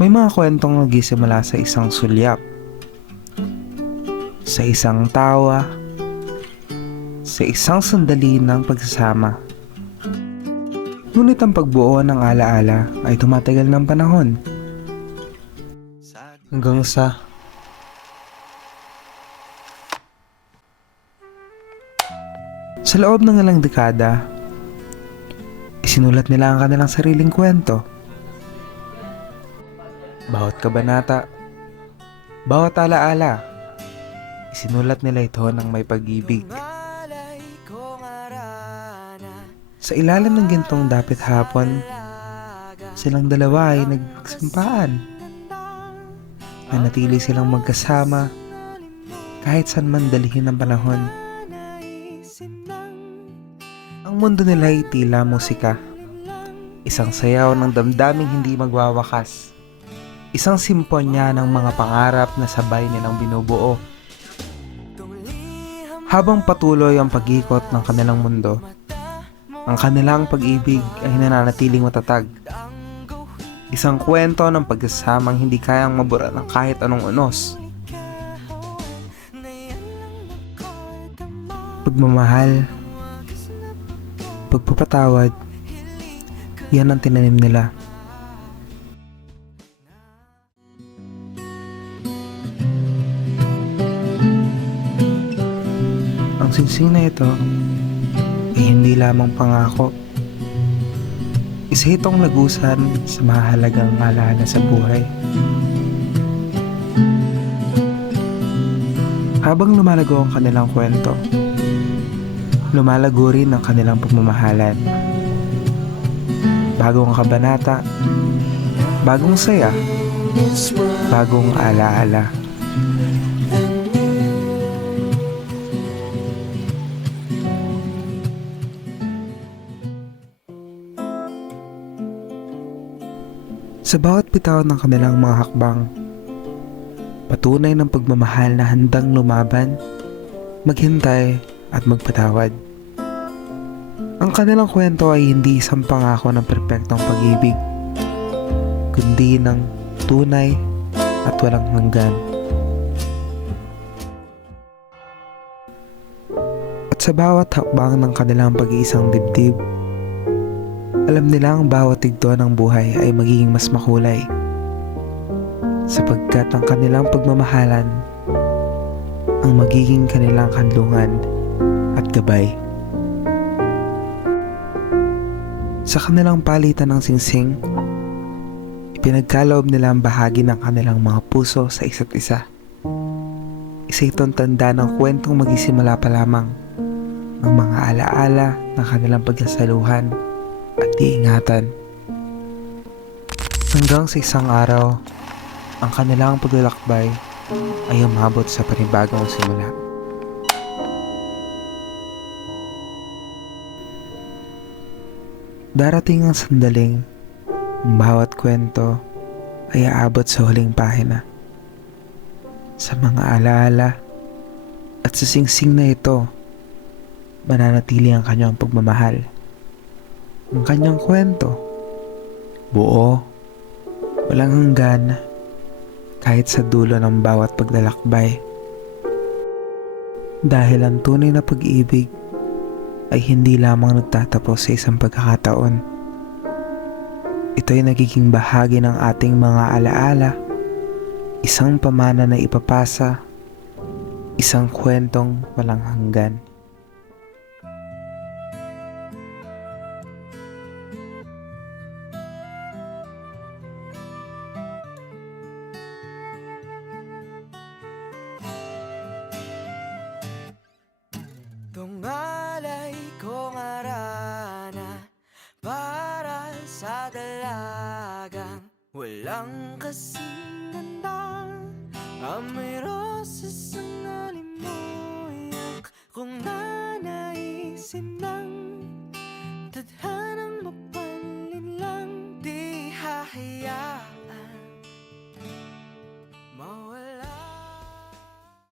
May mga kwentong nagsisimula sa isang sulyap, sa isang tawa, sa isang sandali ng pagsasama. Ngunit ang pagbuo ng alaala ay tumatagal ng panahon. Hanggang sa loob ng ilang dekada, isinulat nila ang kanilang sariling kwento. Bawat kabanata, bawat alaala, isinulat nila ito ng may pag-ibig. Sa ilalim ng gintong dapit hapon, silang dalawa ay nagsimpaan. Nanatili silang magkasama kahit saan man dalhin ng panahon. Ang mundo nila ay tila musika, isang sayaw ng damdaming hindi magwawakas, isang simponya ng mga pangarap na sabay nilang binubuo. Habang patuloy ang pag-ikot ng kanilang mundo, ang kanilang pag-ibig ay nananatiling matatag. Isang kwento ng pagkasamang hindi kayang mabura ng kahit anong unos. Pagmamahal, pagpapatawad, yan ang tinanim nila. Ang singsing na ito ay hindi lamang pangako. Isa itong lagusan sa mahalagang alaala sa buhay. Habang lumalago ang kanilang kwento, lumalago rin ang kanilang pagmamahalan. Bagong kabanata, bagong saya, bagong alaala. Sa bawat bitaw ng kanilang mga hakbang, patunay ng pagmamahal na handang lumaban, maghintay at magpatawad. Ang kanilang kwento ay hindi isang pangako ng perpektong pag-ibig, kundi ng tunay at walang hanggan. At sa bawat hakbang ng kanilang pag-iisang dibdib, alam nila ang bawat yugto ng buhay ay magiging mas makulay, sapagkat ang kanilang pagmamahalan ang magiging kanilang kanlungan at gabay. Sa kanilang palitan ng singsing, ipinagkaloob nila ang bahagi ng kanilang mga puso sa isa't isa. Isa itong tanda ng kwentong magsisimula pa lamang ng mga alaala ng kanilang pagsasaluhan at iingatan. Hanggang sa isang araw, ang kanilang paglalakbay ay umabot sa panibagong simula. Darating ang sandaling ang bawat kwento ay aabot sa huling pahina. Sa mga alaala at sa singsing na ito, mananatili ang kanyang pagmamahal. Ang kanyang kwento, buo, walang hanggan, kahit sa dulo ng bawat paglalakbay. Dahil ang tunay na pag-ibig ay hindi lamang nagtatapos sa isang pagkakataon. Ito'y nagiging bahagi ng ating mga alaala, isang pamana na ipapasa, isang kwentong walang hanggan. Tungalay kong arana para sa dalagang walang kasing ganda. Amoy rosas ang alimoyak kung nanaisin na